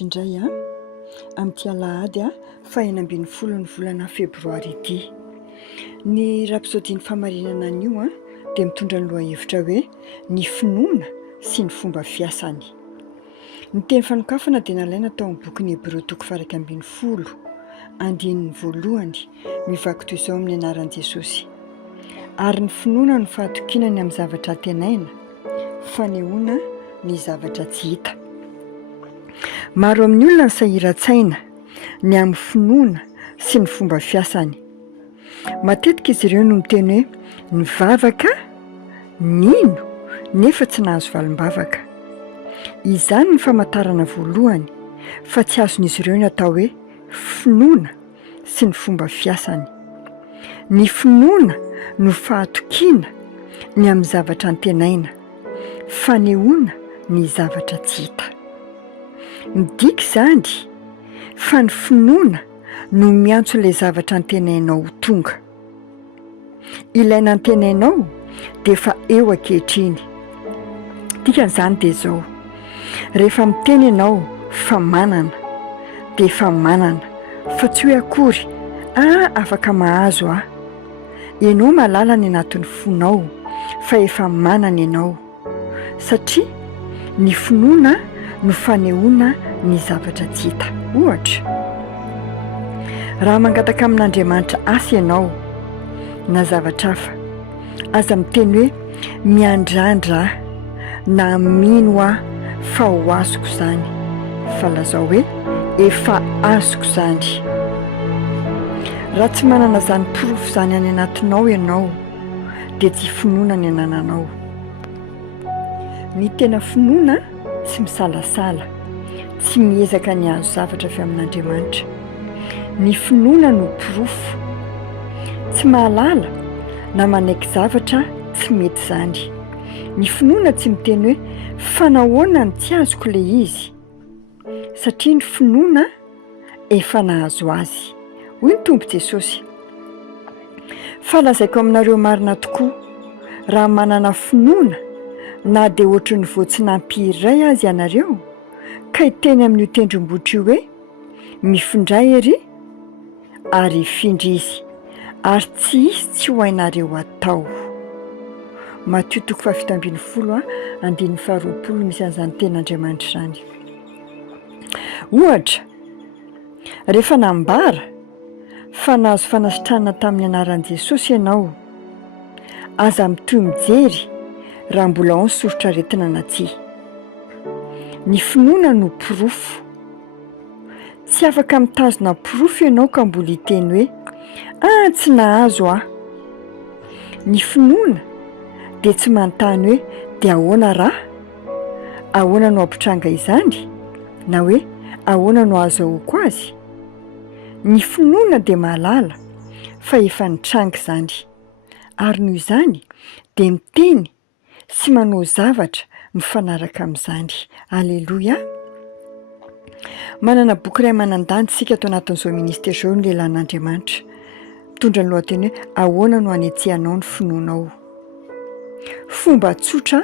indray amin'ity alahady fa 9 ny volana febroary ity. Ny rapsodiny famarinana an'io dia mitondra ny lohahevitra hoe ny finoana sy ny fomba fiasany. Ny teny fanokafana dia nalaina tao amin'ny bokin'ny Hébreux 12 andininy voalohany mivaky toy izao amin'ny anaran'i Jesosy. Ary ny finoana no fahatokinany amin'ny zavatra tenaina, fanehoana ny zavatra tsy hita. Maro amin'ny olona ny sahiran-tsaina ny amin'ny finoana sy ny fomba fiasany. Matetika izy ireo no miteny hoe nivavaka, nino nefa tsy nahazo valim-bavaka. Izany ny famantarana voalohany fa tsy azon'izy ireo ny atao hoe finoana sy ny fomba fiasany. Ny finoana no fahatokiana ny amin'ny zavatra antenaina, fanehoana ny zavatra tsy hita. Midika izany fa ny finoana no miantso ilay zavatra antenainao ho tonga. Ilaina antenainao dia efa eo ankehitriny. Dikan'izany dia izao: rehefa miteny ianao fa manana dia efa manana, fa tsy hoe akory afaka mahazo ianao mahalala ny anatin'ny fonao fa efa manana ianao, satria ny finoana no fanehoana ny zavatra tsy hita. Ohatra, raha mangataka amin'Andriamanitra asa ianao na zavatra hafa, aza miteny hoe miandrandra na mino fa ho azoko izany, fa lazao hoe efa azoko izany. Raha tsy manana izany porofo izany any anatinao ianao dia tsy finoana ny anananao. Ny tena finoana tsy misalasala, tsy miezaka ny hahazo zavatra avy amin'Andriamanitra. Ny finoana no porofo, tsy mahalala na manaiky zavatra tsy mety izany. Ny finoana tsy miteny hoe fanahoana ny tsy azoko ilay izy, satria ny finoana efa nahazo azy. Hoy ny Tompo Jesosy: falazaiko aminareo marina tokoa, raha manana finoana na dia ohatry ny voatsinapy iray azy ianareo, ka hiteny amin'io tendrombohitra io hoe mifindray ery ary hifindra izy, ary tsy hisy tsy ho hainareo atao. Matthieu 7:20 andininy 20 misy an'izany ten'Andriamanitra izany. Ohatra, rehefa nambara fa nahazo fanasitrahana tamin'ny anaran'i Jesosy ianao, aza mitoy mijery raha mbola ao ny soritra aretina na tsia. Ny finoana no porofo. Tsy afaka mitazona porofo ianao ka mbola hiteny hoe tsy nahazo Ny finoana dia tsy manontany hoe dia ahoana raha, ahoana no ampitranga izany, na hoe ahoana no azahoako azy. Ny finoana dia mahalala fa efa nitranga izany, ary noho izany dia miteny sy manao zavatra mifanaraka amin'izany. Aleloia! Manana boky iray manan-danja isika ato anatin'izao ministera izao ny lehilahin'Andriamanitra, mitondra ny lohateny hoe ahoana no hanetsehanao ny finoanao. Fomba tsotra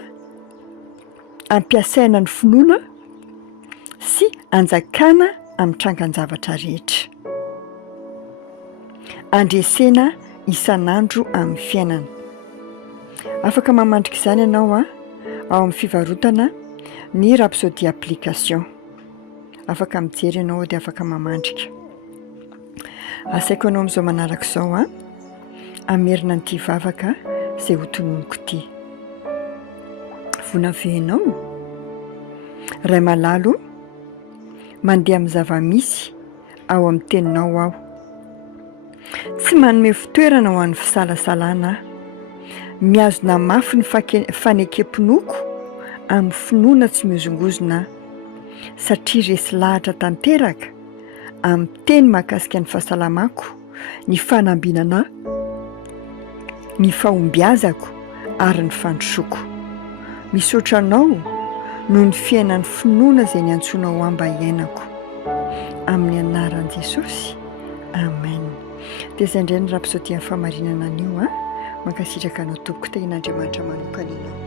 ampiasaina ny finoana sy anjakana amin'ny trangan-javatra rehetra. Andresena isan'andro amin'ny fiainana. Afaka mamandrika izany ianao ao amin'ny fivarotana ny rapsody application. Afaka mijery ianao dia afaka mamandrika. Asaiko ianao amin'izao manaraka izao amerina an'ity vavaka izay ho tononoko ity. Vonavenao ray malalo mandeha amin'ny zava-misy ao amin'ny teninao aho. Tsy manome fitoerana ho an'ny fisalasalana, miazona mafy ny fanekemponoko amin'ny finoana tsy miozongozona, satria resy lahatra tanteraka amin'ny teny mahakasika ny fahasalamako, ny fanambinana, ny fahombiazako ary ny fandrosoako. Misaotra anao noho ny fiainan'ny finoana izay niantsonao amba iainako. Amin'ny anaran'i Jesosy, amen. Dia izay indray ny rapsody amin'ny famarinana an'io mankasitraka anao tompoko tehin'Andriamanitra manokana ianao.